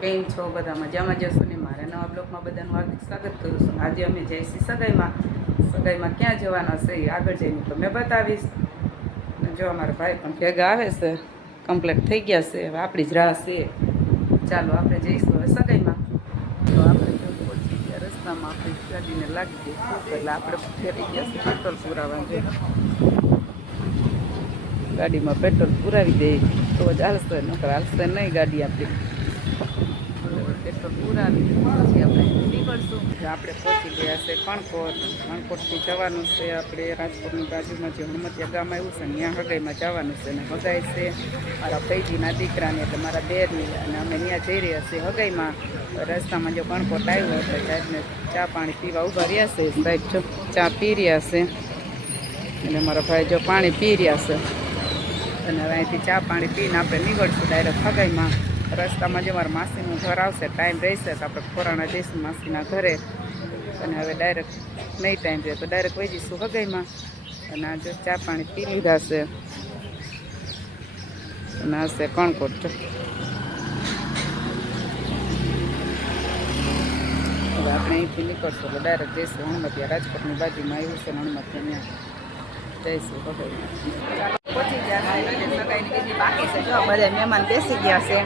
કેમ છો બધા મજામાં જશો ને મારા નવા બ્લોગમાં બધાનું હાર્દિક સ્વાગત કરું છું. આજે અમે જઈશું સગાઈમાં ક્યાં જવાના છે એ આગળ જઈને તો મેં બતાવીશ. જો અમારા ભાઈ પણ ભેગા આવે છે, કમ્પ્લીટ થઈ ગયા છે, હવે આપણી જ રાહ છે. ચાલો આપણે જઈશું હવે સગાઈમાં. તો આપણે જો પહોંચી ગયા રસ્તામાં આપણી ગાડીને લાગી ગઈ એટલે આપણે ફેરી ગયા છે પેટ્રોલ પુરાવા. ગાડીમાં પેટ્રોલ પુરાવી દે તો જ હાલશે, નકર હાલશે નહીં ગાડી આપણી. પેટ્રોલ પુરાવી પછી આપણે નીકળશું. આપણે પહોંચી ગયા છે કણકોટથી જવાનું છે આપણે રાજકોટની બાજુમાં જે હનુમતિયા ગામ આવ્યું છે ને ત્યાં હગાઈમાં જવાનું છે. અને હગાઈ છે મારા ફૈજીના દીકરાને એટલે મારા બેરની, અને અમે ત્યાં જઈ રહ્યા છીએ હગાઈમાં. રસ્તામાં જો કણકોટ આવ્યો એટલે સાહેબને ચા પાણી પીવા ઊભા રહ્યા છે. સાહેબ જો ચા પી રહ્યા છે અને મારા ભાઈ જો પાણી પી રહ્યા છે. અને હવે અહીંથી ચા પાણી પીને આપણે નીકળશું ડાયરેક્ટ હગાઈમાં. રસ્તામાં જે મારા માસીનું ઘર આવશે, ટાઈમ રહેશે તો આપણે ખોરાણા જઈશું માસીના ઘરે. અને હવે ડાયરેક્ટ નહીં ટાઈમ રહે તો ડાયરેક્ટ વહી જઈશું હગાઈમાં. અને આ જો ચા પાણી પી લીધા છે અને આ છે કણકોટ. હવે આપણે અહીંથી નીકળશું એટલે ડાયરેક્ટ જઈશું હનુમતિયા. રાજકોટની બાજુમાં આવ્યું છે હનુમતિયા, ત્યાં જઈશું હગાઈમાં. પહોંચી ગયા છે, સગાઈની બીજી બાકી છે. જો બધા મહેમાન બેસી ગયા છે,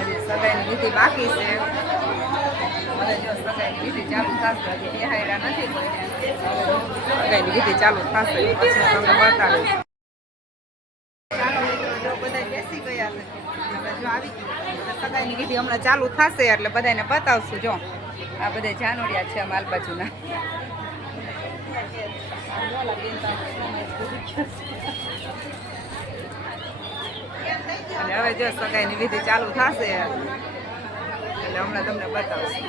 હજી સગાઈની વિધિ બાકી છે. હવે જો સગાઈની વિધિ ચાલુ થશે, હજી બેહાયરા નથી કોઈને. સગાઈની વિધિ ચાલુ થશે પછી તમને બતાવીશ. ચાલો જો બધા બેસી ગયા છે, હવે જો આવી ગયું સગાઈની વિધિ હમણાં ચાલુ થશે એટલે બધાને બતાવશું. જો આ બધા જાનોડિયા છે માલ બાજુના. અને હવે જો સગાઈની વિધિ ચાલુ થશે એટલે હમણાં તમને બતાવશું.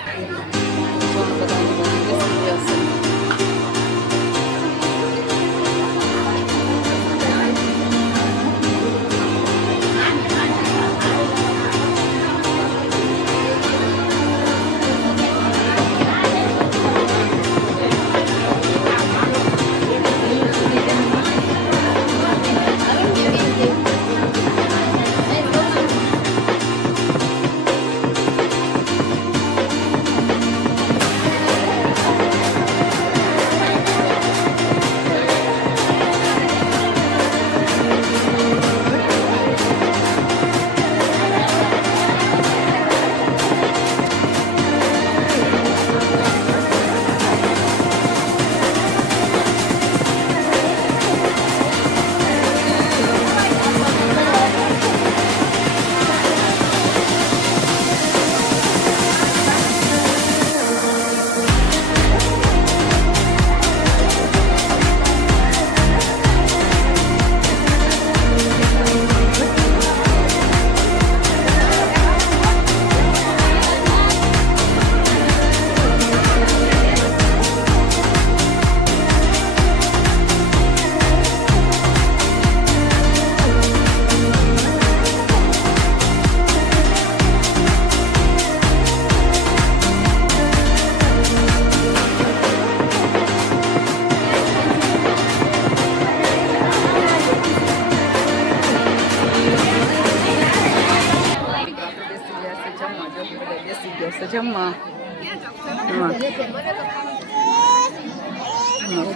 જમવા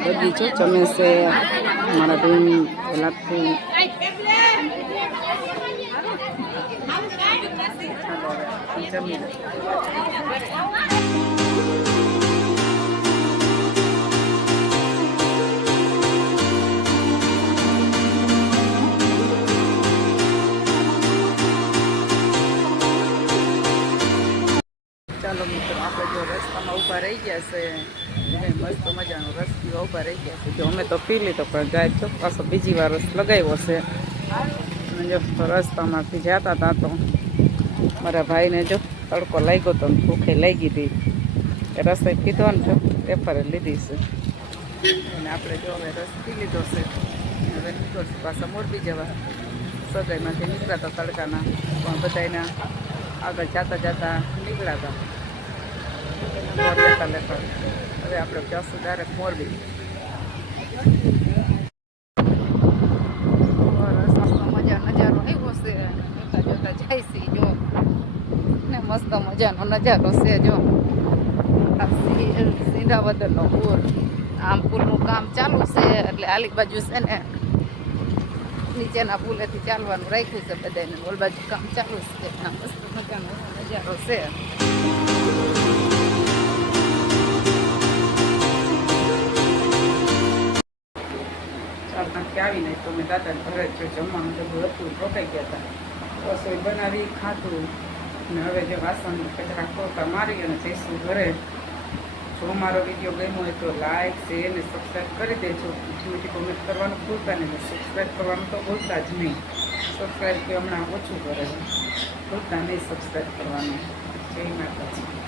બગીચો જમે છે મારા બેન પેલાથી. જમી ચાલો મિત્રો, આપણે જો રસ્તામાં ઊભા રહી ગયા છે, મસ્ત મજાનો રસ્તો ઊભા રહી ગયા છે. જો અમે તો પી લીધો પણ ગાય તો પાછો બીજી વાર રસ લગાવ્યો છે. અને જો રસ્તામાંથી જતા હતા તો મારા ભાઈને જો તડકો લાગ્યો તો ભૂખે લાગી હતી, રસ્તે પીધો ને જો પેપરે લીધી છે. અને આપણે જો હવે રસ પી લીધો છે, હવે નીકળશું પાછા મોરબી જવા. સગાઈમાંથી નીકળ્યા હતા તડકાના, પણ બધાના આગળ જતા નીકળ્યા હતા લેતા. હવે આપણે જશું ડાયરેક્ટ મોરબી. મજા નજારો આવ્યો છે, જોતા જોતા જાય છે. મસ્ત મજાનો નજારો છે જો આ સિંધાવદરનો પૂર આમ પુલનું કામ ચાલુ છે એટલે આલી બાજુ છે ને નીચેના પુલેથી ચાલવાનું રાખ્યું છે બધાને ઓલ બાજુ કામ ચાલુ છે આ મસ્ત મજાનો નજારો છે ચાલતા આવીને તો મેં દાદા ઘરે જ જમવાનું બધું હતું રોકાઈ ગયા હતા રસોઈ બનાવી ખાધું ને હવે જે વાસણ કચરા ખોટા મારી અને જઈશું ઘરે જો મારો વિડીયો ગમ્યો હોય તો લાઈક શેર ને સબસ્ક્રાઈબ કરી દેજો મીઠી કોમેન્ટ કરવાનું ભૂલતા નહીં સબસ્ક્રાઈબ કરવાનું તો ભૂલતા જ નહીં સબસ્ક્રાઈબ કે હમણાં ઓછું કરે ભૂલતા નહીં સબસ્ક્રાઈબ કરવાનું જય માતાજી